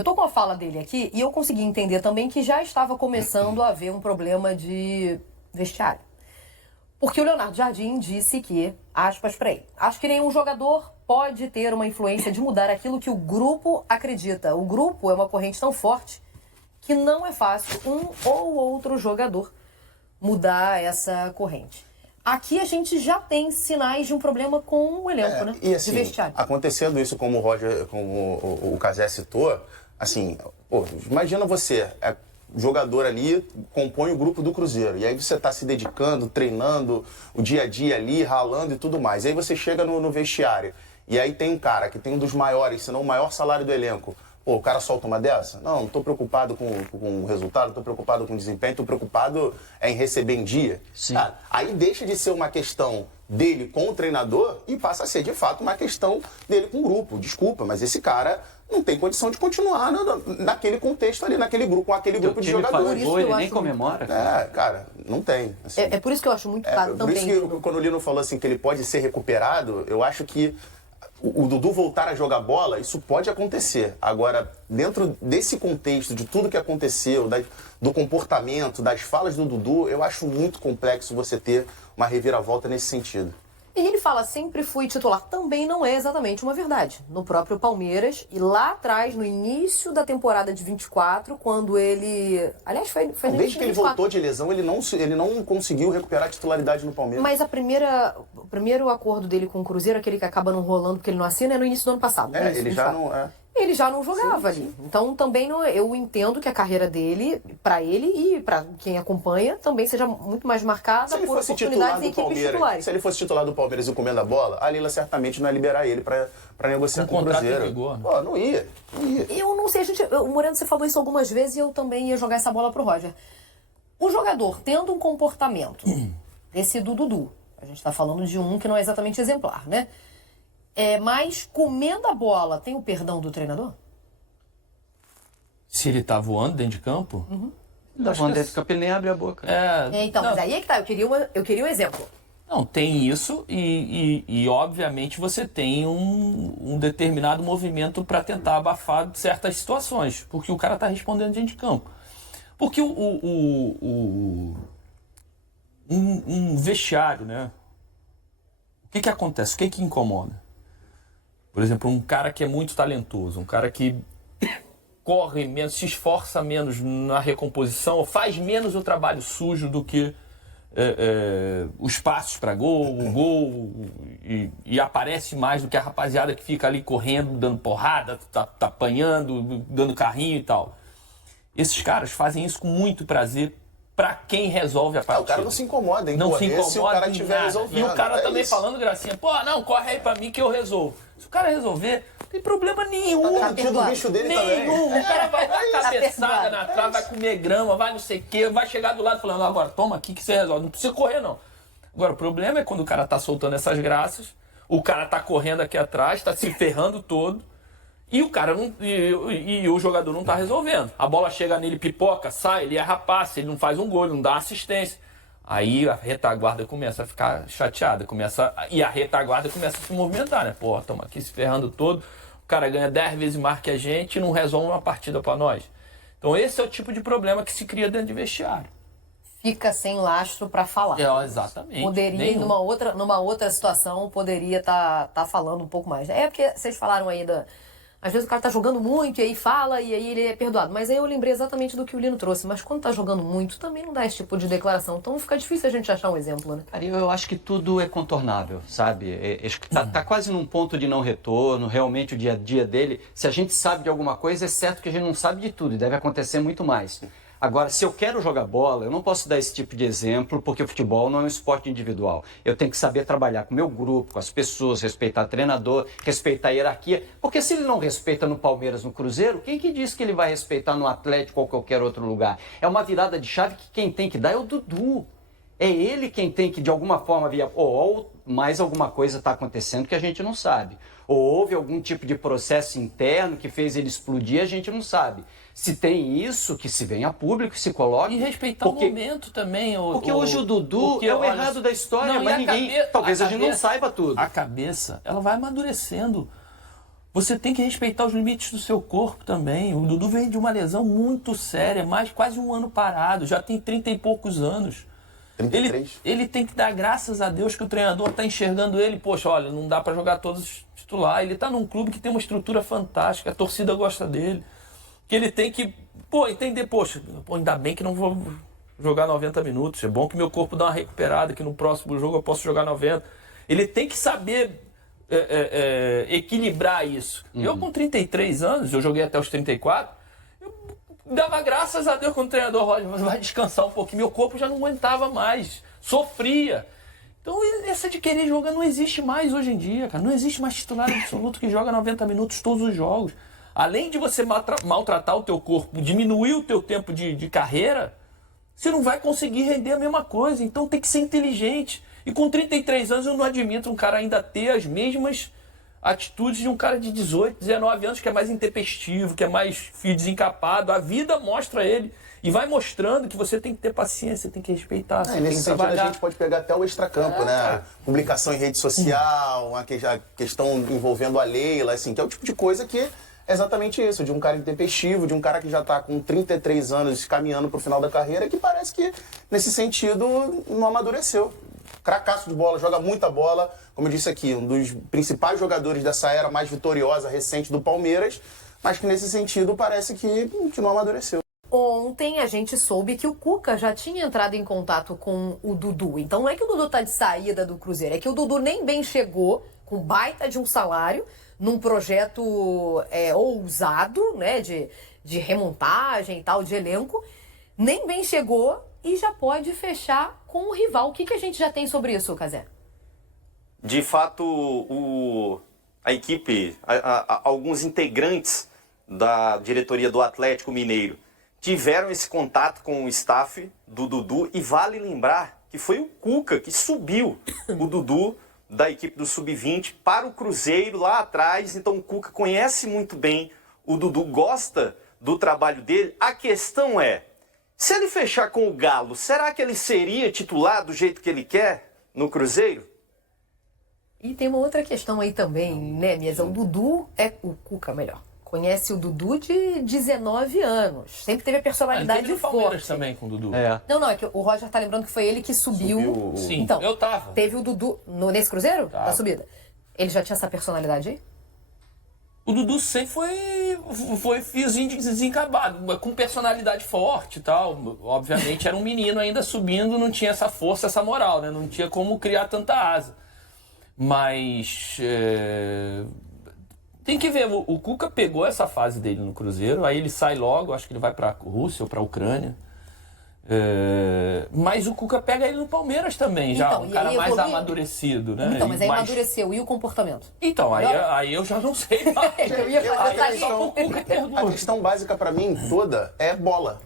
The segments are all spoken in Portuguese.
Eu tô com a fala dele aqui e eu consegui entender também que já estava começando a haver um problema de vestiário. Porque o Leonardo Jardim disse que, aspas pra ele, acho que nenhum jogador pode ter uma influência de mudar aquilo que o grupo acredita. O grupo é uma corrente tão forte que não é fácil um ou outro jogador mudar essa corrente. Aqui a gente já tem sinais de um problema com o elenco, né? E assim, de vestiário. Acontecendo isso como o Cazé citou, assim, pô, imagina você, jogador ali, compõe o grupo do Cruzeiro, e aí você está se dedicando, treinando, o dia a dia ali, ralando e tudo mais. E aí você chega no vestiário, e aí tem um cara que tem um dos maiores, se não o maior salário do elenco. Pô, o cara solta uma dessa? Não estou preocupado com o resultado, estou preocupado com o desempenho, estou preocupado em receber em dia. Sim. Cara, aí deixa de ser uma questão dele com o treinador e passa a ser, de fato, uma questão dele com o grupo. Desculpa, mas esse cara não tem condição de continuar naquele contexto ali, naquele grupo, com aquele grupo de jogadores. Ele nem comemora. Cara, não tem. Assim, É por isso que eu acho muito caro por também. Por isso que quando o Lino falou assim que ele pode ser recuperado, eu acho que o Dudu voltar a jogar bola, isso pode acontecer. Agora, dentro desse contexto, de tudo que aconteceu, do comportamento, das falas do Dudu, eu acho muito complexo você ter uma reviravolta nesse sentido. E ele fala, sempre fui titular. Também não é exatamente uma verdade. No próprio Palmeiras, e lá atrás, no início da temporada de 24, quando ele... Aliás, foi no Desde início que ele 24. voltou de lesão, ele não conseguiu recuperar a titularidade no Palmeiras. Mas o primeiro acordo dele com o Cruzeiro, aquele que acaba não rolando porque ele não assina, é no início do ano passado. Ele já não... Ele já não jogava ali. Então, também eu entendo que a carreira dele, pra ele e pra quem acompanha, também seja muito mais marcada por oportunidades em equipes titulares. Se ele fosse titular do Palmeiras e comendo a bola, a Leila certamente não ia liberar ele pra negociar com o Cruzeiro. Vigor, né? Pô, não ia. Eu não sei, o Moreno, você falou isso algumas vezes e eu também ia jogar essa bola pro Roger. O jogador tendo um comportamento desse do Dudu, a gente tá falando de um que não é exatamente exemplar, né? Mas comendo a bola, tem o perdão do treinador? Se ele tá voando dentro de campo? Da voando dentro do campo, ele nem abre a boca. Então, mas aí é que tá, eu queria um exemplo. Não, tem isso e obviamente você tem um determinado movimento para tentar abafar certas situações, porque o cara tá respondendo dentro de campo. Porque um vestiário, né? O que acontece? O que incomoda? Por exemplo, um cara que é muito talentoso, um cara que corre menos, se esforça menos na recomposição, faz menos o trabalho sujo do que os passos para gol, o gol, e aparece mais do que a rapaziada que fica ali correndo, dando porrada, tá apanhando, dando carrinho e tal. Esses caras fazem isso com muito prazer para quem resolve a partida. O cara não se incomoda em não correr se incomoda se o cara estiver resolvendo. E o cara também isso. falando gracinha, pô, não, corre aí pra mim que eu resolvo. Se o cara resolver, não tem problema nenhum. Tá garantido o bicho dele também. O cara vai dar cabeçada perdoado. na trave, vai comer grama, vai não sei o quê, vai chegar do lado falando, agora toma aqui que você resolve. Não precisa correr, não. Agora, o problema é quando o cara tá soltando essas graças, o cara tá correndo aqui atrás, tá se ferrando todo, e o cara não, e o jogador não tá resolvendo. A bola chega nele, pipoca, sai, ele erra passe, ele não faz um gol, ele não dá assistência. Aí a retaguarda começa a ficar chateada, e a retaguarda começa a se movimentar, né? Pô, estamos aqui se ferrando todo, o cara ganha 10 vezes mais que a gente e não resolve uma partida para nós. Então esse é o tipo de problema que se cria dentro de vestiário. Fica sem lastro para falar. Exatamente. Poderia, numa outra situação, poderia tá falando um pouco mais. É porque vocês falaram aí às vezes o cara tá jogando muito e aí fala e aí ele é perdoado. Mas aí eu lembrei exatamente do que o Lino trouxe. Mas quando tá jogando muito, também não dá esse tipo de declaração. Então fica difícil a gente achar um exemplo, né? Cara, eu acho que tudo é contornável, sabe? Acho que tá quase num ponto de não retorno, realmente o dia a dia dele. Se a gente sabe de alguma coisa, é certo que a gente não sabe de tudo e deve acontecer muito mais. Agora, se eu quero jogar bola, eu não posso dar esse tipo de exemplo, porque o futebol não é um esporte individual. Eu tenho que saber trabalhar com o meu grupo, com as pessoas, respeitar o treinador, respeitar a hierarquia. Porque se ele não respeita no Palmeiras, no Cruzeiro, quem que diz que ele vai respeitar no Atlético ou qualquer outro lugar? É uma virada de chave que quem tem que dar é o Dudu. É ele quem tem que, de alguma forma, ou mais alguma coisa está acontecendo que a gente não sabe. Ou houve algum tipo de processo interno que fez ele explodir, a gente não sabe. Se tem isso, que se venha a público, se coloque... E respeitar o momento também. Porque hoje o Dudu é o errado da história, mas ninguém... Talvez a gente não saiba tudo. A cabeça, ela vai amadurecendo. Você tem que respeitar os limites do seu corpo também. O Dudu vem de uma lesão muito séria, mais quase um ano parado, já tem 30 e poucos anos. 33. Ele tem que dar graças a Deus que o treinador está enxergando ele. Poxa, olha, não dá para jogar todos titular. Ele está num clube que tem uma estrutura fantástica, a torcida gosta dele. Que ele tem que, entender, ainda bem que não vou jogar 90 minutos. É bom que meu corpo dá uma recuperada, que no próximo jogo eu posso jogar 90. Ele tem que saber equilibrar isso. Eu com 33 anos, eu joguei até os 34, eu dava graças a Deus quando o treinador Roger vai descansar um pouquinho. Meu corpo já não aguentava mais, sofria. Então essa de querer jogar não existe mais hoje em dia, cara. Não existe mais titular absoluto que joga 90 minutos todos os jogos. Além de você maltratar o teu corpo, diminuir o teu tempo de carreira, você não vai conseguir render a mesma coisa. Então tem que ser inteligente. E com 33 anos eu não admito um cara ainda ter as mesmas atitudes de um cara de 18, 19 anos que é mais intempestivo, que é mais fio desencapado. A vida mostra ele e vai mostrando que você tem que ter paciência, tem que respeitar, você tem nesse que sentido trabalhar. a gente pode pegar até o extracampo, né? Publicação em rede social, a questão envolvendo a Leila, assim, que é o tipo de coisa que é exatamente isso, de um cara intempestivo, de um cara que já está com 33 anos caminhando para o final da carreira, que parece que, nesse sentido, não amadureceu. Cracaço de bola, joga muita bola, como eu disse aqui, um dos principais jogadores dessa era mais vitoriosa, recente do Palmeiras, mas que nesse sentido parece que não amadureceu. Ontem a gente soube que o Cuca já tinha entrado em contato com o Dudu. Então não é que o Dudu tá de saída do Cruzeiro, é que o Dudu nem bem chegou com baita de um salário, num projeto ousado, né, de remontagem e tal, de elenco, nem bem chegou e já pode fechar com o rival. O que a gente já tem sobre isso, Cazé? De fato, a equipe, alguns integrantes da diretoria do Atlético Mineiro tiveram esse contato com o staff do Dudu e vale lembrar que foi o Cuca que subiu o Dudu da equipe do Sub-20 para o Cruzeiro lá atrás. Então o Cuca conhece muito bem o Dudu, gosta do trabalho dele. A questão é, se ele fechar com o Galo, será que ele seria titular do jeito que ele quer no Cruzeiro? E tem uma outra questão aí também, né, Miesa? O Dudu o Cuca, melhor. Conhece o Dudu de 19 anos. Sempre teve a personalidade teve no Palmeiras forte. também com o Dudu. Não, é que o Roger tá lembrando que foi ele que subiu. Sim, então, eu tava. Teve o Dudu nesse Cruzeiro? Tava. Da subida. Ele já tinha essa personalidade aí? O Dudu sempre foi fiozinho desencabado, com personalidade forte e tal. Obviamente era um menino ainda subindo, não tinha essa força, essa moral, né? Não tinha como criar tanta asa. Mas tem que ver, o Cuca pegou essa fase dele no Cruzeiro, aí ele sai logo, acho que ele vai pra Rússia ou pra Ucrânia. Mas o Cuca pega ele no Palmeiras também, já, Então, um cara mais evoluiu. amadurecido, né? Então, mas aí amadureceu. E o comportamento? Então, aí eu já não sei mais. Eu ia fazer Aí essa só o Cuca A pergunta. questão básica pra mim toda é bola.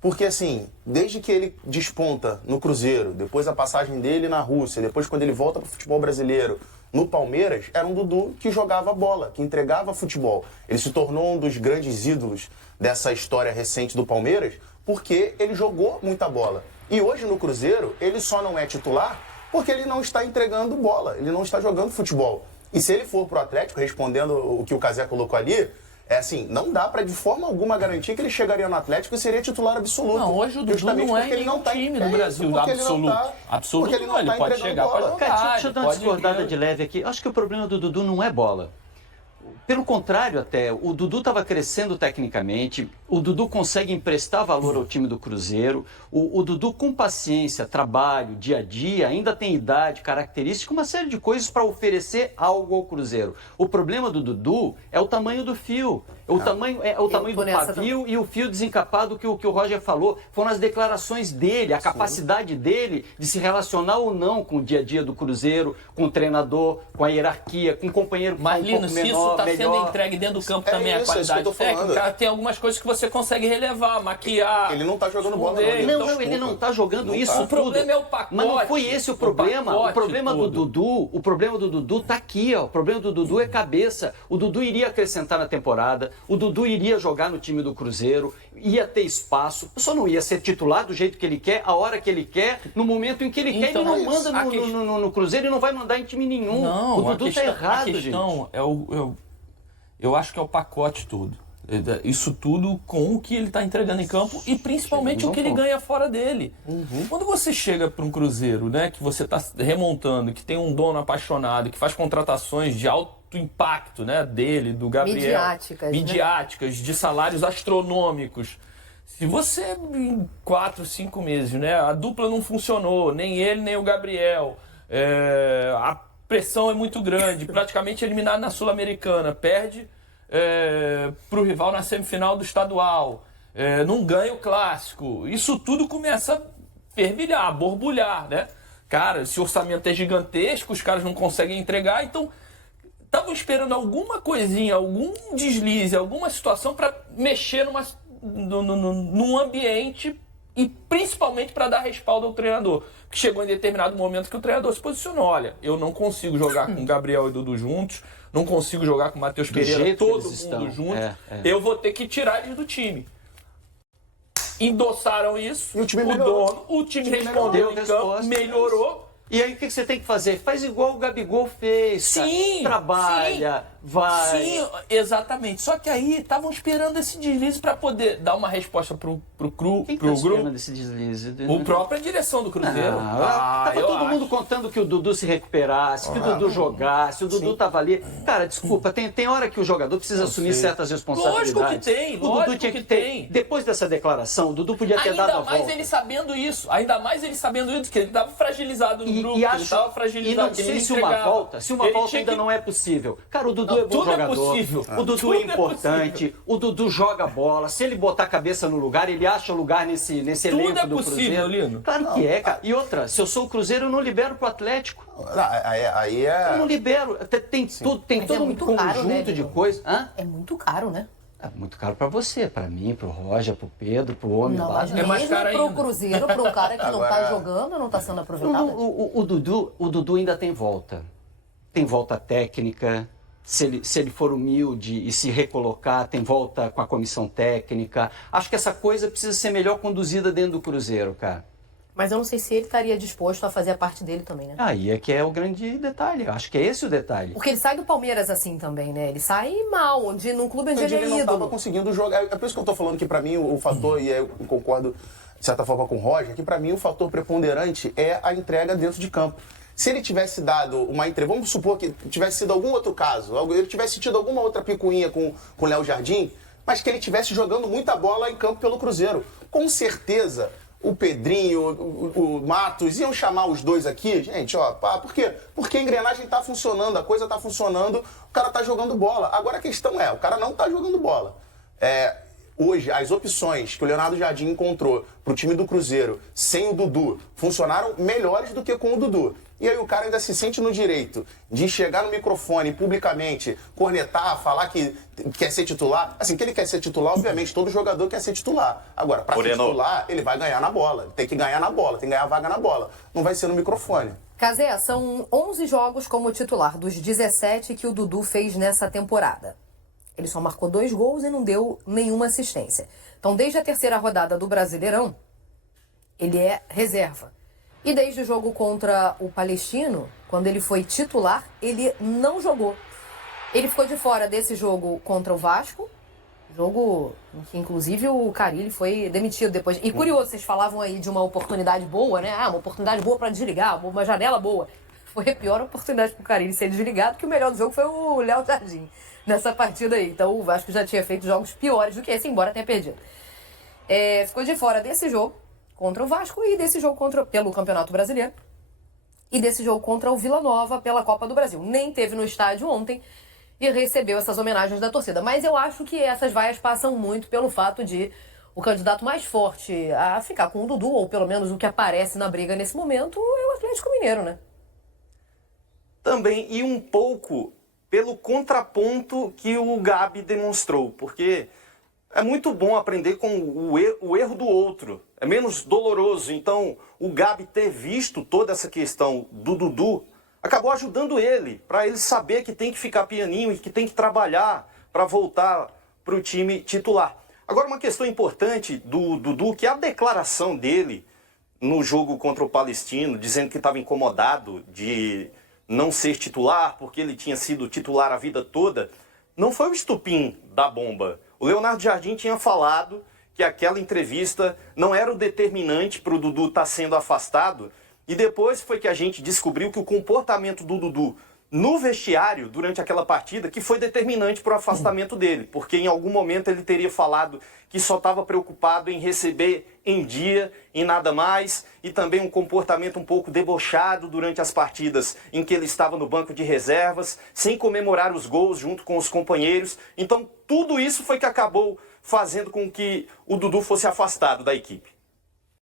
Porque assim, desde que ele desponta no Cruzeiro, depois a passagem dele na Rússia, depois quando ele volta pro futebol brasileiro, no Palmeiras, era um Dudu que jogava bola, que entregava futebol. Ele se tornou um dos grandes ídolos dessa história recente do Palmeiras, porque ele jogou muita bola. E hoje no Cruzeiro, ele só não é titular porque ele não está entregando bola, ele não está jogando futebol. E se ele for pro Atlético, respondendo o que o Cazé colocou ali, é assim, não dá pra de forma alguma garantir que ele chegaria no Atlético e seria titular absoluto. Não, hoje o Dudu Justamente não é porque ele nenhum tá time do isso, Brasil porque ele não absoluto. tá- Absoluto porque ele não, ele tá pode entregando chegar, bola. pode jogar. Cara, deixa eu dar uma pode discordada vir. de leve aqui. Acho que o problema do Dudu não é bola. Pelo contrário até, o Dudu estava crescendo tecnicamente, o Dudu consegue emprestar valor ao time do Cruzeiro, o Dudu com paciência, trabalho, dia a dia, ainda tem idade, característica, uma série de coisas para oferecer algo ao Cruzeiro. O problema do Dudu é o tamanho do fio, o tamanho do pavio e o fio desencapado que o Roger falou. Foram as declarações dele, a capacidade dele de se relacionar ou não com o dia a dia do Cruzeiro, com o treinador, com a hierarquia, com o companheiro que Mas, tá um Lino, pouco se isso menor, está melhor. sendo entregue dentro do campo É também, a isso, é isso que qualidade eu tô falando. técnica, tem algumas coisas que você consegue relevar, maquiar. Ele não tá jogando bola, esconder. Lino. Não, ele não está jogando Não isso tá. tudo. O problema é o pacote. Mas não foi esse o problema. O pacote problema do todo. Dudu, o problema do Dudu tá aqui, ó. O problema do Dudu é cabeça. O Dudu iria acrescentar na temporada, o Dudu iria jogar no time do Cruzeiro, ia ter espaço, só não ia ser titular do jeito que ele quer, a hora que ele quer, no momento em que ele quer. Ele Então, não é isso. manda A no Cruzeiro e não vai mandar em time nenhum. Não, o Dudu tá errado, a questão gente. é Eu acho que é o pacote todo. Isso tudo com o que ele está entregando em campo e principalmente o que ele ganha fora dele. Quando você chega para um Cruzeiro, né, que você está remontando, que tem um dono apaixonado, que faz contratações de alto impacto, né, dele, do Gabriel, midiáticas, de salários astronômicos. Se você em 4, 5 meses, né, a dupla não funcionou, nem ele nem o Gabriel, a pressão é muito grande, praticamente eliminado na Sul-Americana, perde para o rival na semifinal do estadual, não ganha o clássico, isso tudo começa a fervilhar, a borbulhar, né? Cara, esse orçamento é gigantesco, os caras não conseguem entregar, então estavam esperando alguma coisinha, algum deslize, alguma situação para mexer num ambiente e principalmente para dar respaldo ao treinador. Porque chegou em determinado momento que o treinador se posicionou, olha, eu não consigo jogar com o Gabriel e Dudu juntos, não consigo jogar com o Matheus Pereira, todo mundo junto, eu vou ter que tirar eles do time. Endossaram isso, e o time melhorou. O time respondeu em campo, melhorou. E aí o que você tem que fazer? Faz igual o Gabigol fez. Sim, trabalha, vai. Sim, exatamente. Só que aí estavam esperando esse deslize para poder dar uma resposta pro Quem grupo. esperando esse deslize? O própria direção do Cruzeiro. Tava todo mundo contando que o Dudu se recuperasse, que o Dudu jogasse, o Dudu tava ali. Cara, desculpa, tem hora que o jogador precisa assumir certas responsabilidades. Lógico que tem, o Dudu tinha que ter. Depois dessa declaração, o Dudu podia ter dado a volta. Ainda mais ele sabendo isso, que ele estava fragilizado no grupo, ele estava fragilizado. E não sei se uma volta ainda não é possível. Cara, o Dudu é bom jogador. É possível. O Dudu é importante, o Dudu joga bola. Se ele botar a cabeça no lugar, ele acha lugar nesse elenco do Cruzeiro. Lino. Claro que é, cara. E outra, se eu sou o Cruzeiro, eu não libero pro Atlético. Aí é... Eu não libero. Tem todo um conjunto de coisas. É muito caro, né? É muito caro pra você, pra mim, pro Roger, pro Pedro, pro homem não, lá. Mas mesmo mais caro pro ainda. Cruzeiro, pro cara que não tá jogando, não tá sendo aproveitado. O Dudu ainda tem volta. Tem volta técnica. Se ele for humilde e se recolocar, tem volta com a comissão técnica. Acho que essa coisa precisa ser melhor conduzida dentro do Cruzeiro, cara. Mas eu não sei se ele estaria disposto a fazer a parte dele também, né? Aí é que é o grande detalhe. Acho que é esse o detalhe. Porque ele sai do Palmeiras assim também, né? Ele sai mal, num clube onde ele é não ídolo. estava conseguindo jogar. É por isso que eu tô falando que pra mim o fator, e eu concordo de certa forma com o Roger, que pra mim o fator preponderante é a entrega dentro de campo. Se ele tivesse dado uma entrega, vamos supor que tivesse sido algum outro caso, ele tivesse tido alguma outra picuinha com o Léo Jardim, mas que ele estivesse jogando muita bola em campo pelo Cruzeiro. Com certeza, o Pedrinho, o Matos, iam chamar os dois aqui, gente, ó, por quê? Porque a engrenagem tá funcionando, a coisa tá funcionando, o cara tá jogando bola. Agora a questão é, o cara não tá jogando bola. Hoje, as opções que o Leonardo Jardim encontrou pro time do Cruzeiro sem o Dudu funcionaram melhores do que com o Dudu. E aí o cara ainda se sente no direito de chegar no microfone publicamente, cornetar, falar que quer ser titular. Assim, que ele quer ser titular, obviamente, todo jogador quer ser titular. Agora, para ser titular, ele vai ganhar na bola. Tem que ganhar na bola, tem que ganhar a vaga na bola. Não vai ser no microfone. Cazé, são 11 jogos como titular, dos 17 que o Dudu fez nessa temporada. Ele só marcou 2 gols e não deu nenhuma assistência. Então, desde a terceira rodada do Brasileirão, ele é reserva. E desde o jogo contra o Palestino, quando ele foi titular, ele não jogou. Ele ficou de fora desse jogo contra o Vasco, jogo em que inclusive o Carille foi demitido depois. E curioso, vocês falavam aí de uma oportunidade boa, né? Uma oportunidade boa para desligar, uma janela boa. Foi a pior oportunidade para o Carille ser desligado, que o melhor do jogo foi o Léo Jardim nessa partida aí. Então o Vasco já tinha feito jogos piores do que esse, embora tenha perdido. Ficou de fora desse jogo contra o Vasco e desse jogo pelo Campeonato Brasileiro e desse jogo contra o Vila Nova pela Copa do Brasil. Nem teve no estádio ontem e recebeu essas homenagens da torcida. Mas eu acho que essas vaias passam muito pelo fato de o candidato mais forte a ficar com o Dudu, ou pelo menos o que aparece na briga nesse momento, é o Atlético Mineiro, né? Também, e um pouco pelo contraponto que o Gabi demonstrou, porque é muito bom aprender com o erro do outro. É menos doloroso. Então, o Gabi ter visto toda essa questão do Dudu acabou ajudando ele, para ele saber que tem que ficar pianinho e que tem que trabalhar para voltar para o time titular. Agora, uma questão importante do Dudu, que é a declaração dele no jogo contra o Palestino, dizendo que estava incomodado de não ser titular, porque ele tinha sido titular a vida toda. não foi o estupim da bomba. O Leonardo Jardim tinha falado que aquela entrevista não era o determinante para o Dudu estar sendo afastado, e depois foi que a gente descobriu que o comportamento do Dudu no vestiário, durante aquela partida, que foi determinante para o afastamento dele, porque em algum momento ele teria falado que só estava preocupado em receber em dia e nada mais, e também um comportamento um pouco debochado durante as partidas em que ele estava no banco de reservas, sem comemorar os gols junto com os companheiros. Então tudo isso foi que acabou fazendo com que o Dudu fosse afastado da equipe.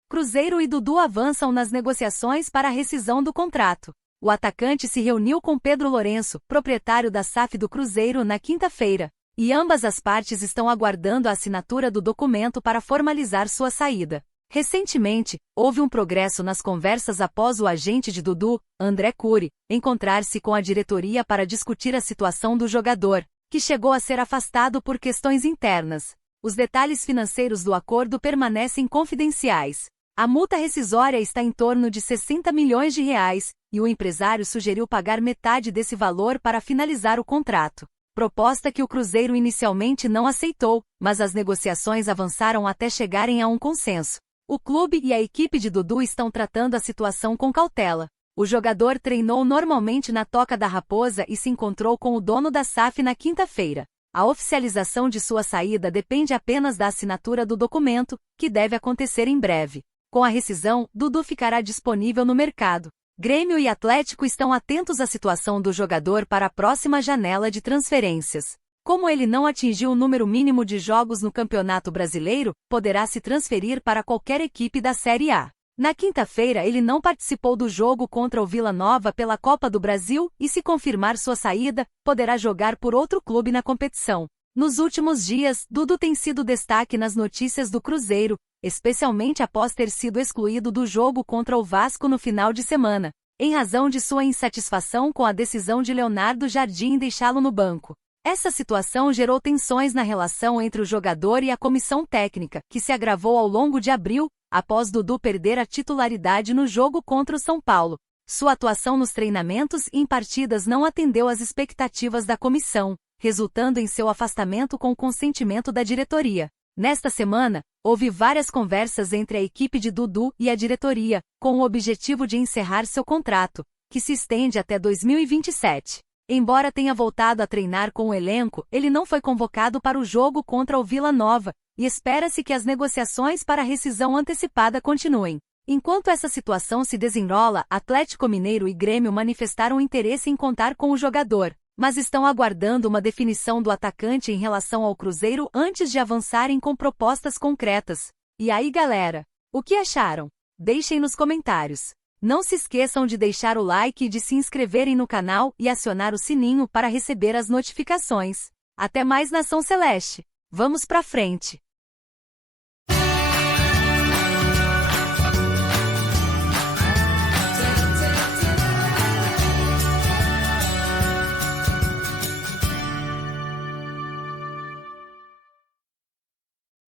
Cruzeiro e Dudu avançam nas negociações para a rescisão do contrato. O atacante se reuniu com Pedro Lourenço, proprietário da SAF do Cruzeiro, na quinta-feira, e ambas as partes estão aguardando a assinatura do documento para formalizar sua saída. Recentemente, houve um progresso nas conversas após o agente de Dudu, André Cury, encontrar-se com a diretoria para discutir a situação do jogador, que chegou a ser afastado por questões internas. Os detalhes financeiros do acordo permanecem confidenciais. A multa rescisória está em torno de 60 milhões de reais, e o empresário sugeriu pagar metade desse valor para finalizar o contrato. Proposta que o Cruzeiro inicialmente não aceitou, mas as negociações avançaram até chegarem a um consenso. O clube e a equipe de Dudu estão tratando a situação com cautela. O jogador treinou normalmente na Toca da Raposa e se encontrou com o dono da SAF na quinta-feira. A oficialização de sua saída depende apenas da assinatura do documento, que deve acontecer em breve. Com a rescisão, Dudu ficará disponível no mercado. Grêmio e Atlético estão atentos à situação do jogador para a próxima janela de transferências. Como ele não atingiu o número mínimo de jogos no Campeonato Brasileiro, poderá se transferir para qualquer equipe da Série A. Na quinta-feira ele não participou do jogo contra o Vila Nova pela Copa do Brasil e, se confirmar sua saída, poderá jogar por outro clube na competição. Nos últimos dias, Dudu tem sido destaque nas notícias do Cruzeiro, especialmente após ter sido excluído do jogo contra o Vasco no final de semana, em razão de sua insatisfação com a decisão de Leonardo Jardim deixá-lo no banco. Essa situação gerou tensões na relação entre o jogador e a comissão técnica, que se agravou ao longo de abril, após Dudu perder a titularidade no jogo contra o São Paulo. Sua atuação nos treinamentos e em partidas não atendeu às expectativas da comissão, resultando em seu afastamento com o consentimento da diretoria. Nesta semana, houve várias conversas entre a equipe de Dudu e a diretoria, com o objetivo de encerrar seu contrato, que se estende até 2027. Embora tenha voltado a treinar com o elenco, ele não foi convocado para o jogo contra o Vila Nova, e espera-se que as negociações para a rescisão antecipada continuem. Enquanto essa situação se desenrola, Atlético Mineiro e Grêmio manifestaram interesse em contar com o jogador, mas estão aguardando uma definição do atacante em relação ao Cruzeiro antes de avançarem com propostas concretas. E aí, galera? O que acharam? Deixem nos comentários. Não se esqueçam de deixar o like e de se inscreverem no canal e acionar o sininho para receber as notificações. Até mais, Nação Celeste! Vamos pra frente!